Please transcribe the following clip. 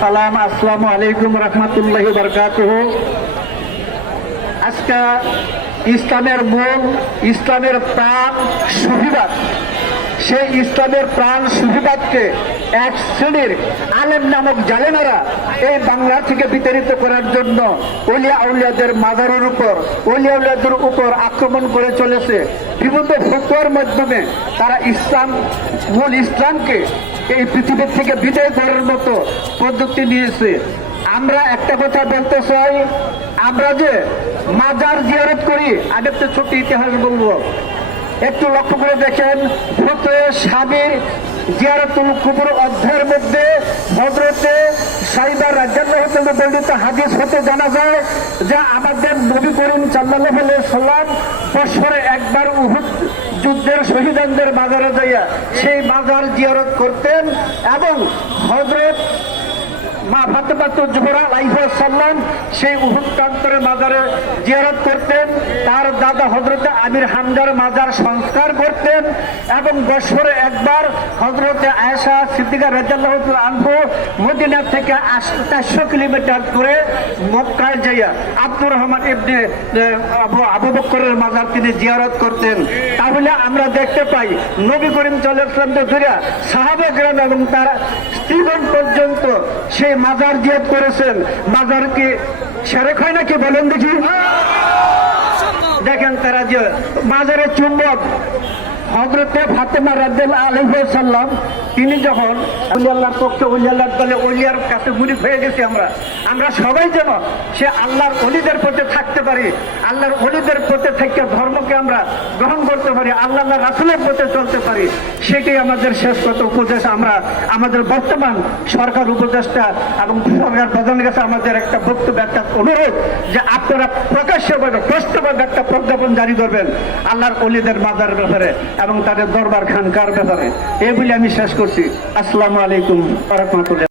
সালাম, আসসালামু আলাইকুম রহমতুল্লাহি বারাকাতুহু। আজকে ইসলামের মূল, ইসলামের প্রাণ সুফিবাদ, সেই ইসলামের প্রাণ সুফিবাদকে এক শ্রেণীর আলেম নামক জালেমারা এই বাংলা থেকে বিতাড়িত করার জন্য ওলিয়া আউলিয়াদের মাজারের উপর, ওলিয়া আউলিয়াদের উপর আক্রমণ করে চলেছে। বিভিন্ন ফতোয়ার মাধ্যমে তারা ইসলাম, মূল ইসলামকে এই পৃথিবীর থেকে বিদায় করার মতো পদ্ধতি নিয়েছে। আমরা একটা কথা বলতে চাই, আমরা যে মাজার জিয়ারত করি, আমি একটা ছোট ইতিহাস বলবো, একটু লক্ষ্য করে দেখেন। ফতোয়া স্বামী জিয়ারতুল কুবুর অধ্যায়ের মধ্যে হযরতে সাইবা রাদিয়াল্লাহু তাআলা বর্ণিত হাদিস হতে জানা যায় যে আমাদের নবী করিম সাল্লাল্লাহু আলাইহি সাল্লাম বছরে একবার উহুদ যুদ্ধের শহীদদের মাজারে যাইয়া সেই মাজার জিয়ারত করতেন এবং হযরত মা ফাতেমাতুল জোহরা আলাইহিস সালাম সেই উহুদ প্রান্তরের মাজারে জিয়ারত করতেন। তার দাদা হযরতে আমির হামজার মাজার সংস্কার করতেন এবং বছরে একবার হযরতে আয়েশা সিদ্দিকা রাদিয়াল্লাহু তাআলা আনহা মদিনা থেকে 400 কিলোমিটার দূরে মক্কায় যাইয়া আব্দুর রহমান ইবনে আবু বকরের মাজার তিনি জিয়ারত করতেন। তাহলে আমরা দেখতে পাই নবী করিম সাল্লাল্লাহু আলাইহি ওয়াসাল্লাম ধরে সাহাবা-কেরাম এবং তার স্ত্রীগণ পর্যন্ত সেই মাজার জিয়ারত করেছেন। মাজার কি শিরক হয় নাকি বলেন দেখি? দেখেন তারা যে মাজারের চুম্বক হযরতে ফাতেমা রাদিয়াল্লাহু আলাইহা সাল্লাম, তিনি যখন ওলি আল্লাহর পক্ষে, ওলি আল্লাহর দলে, ওলিয়ার কাছে মুরিদ হয়ে গেছি আমরা সবাই যেন সে আল্লাহর ওলিদের পথে থাকতে পারি, আল্লাহর ওলিদের পথে থেকে ধর্মকে আমরা গ্রহণ করতে পারি, আল্লাহ রাসূলের পথে চলতে পারি, সেটাই আমাদের শেষ কথা উপদেশ। আমরা আমাদের বর্তমান সরকার উপদেষ্টা এবং সরকার প্রধানের কাছে আমাদের একটা বক্তব্য, একটা অনুরোধ যে আপনারা প্রকাশ্যভাবে স্পষ্টভাবে একটা প্রজ্ঞাপন জারি করবেন আল্লাহর ওলিদের মাজারের ব্যাপারে এবং তাদের দরবার খানকার ব্যাপারে। এই বলে আমি শেষ করছি। আসসালামু আলাইকুম ওয়া রাহমাতুল্লাহ।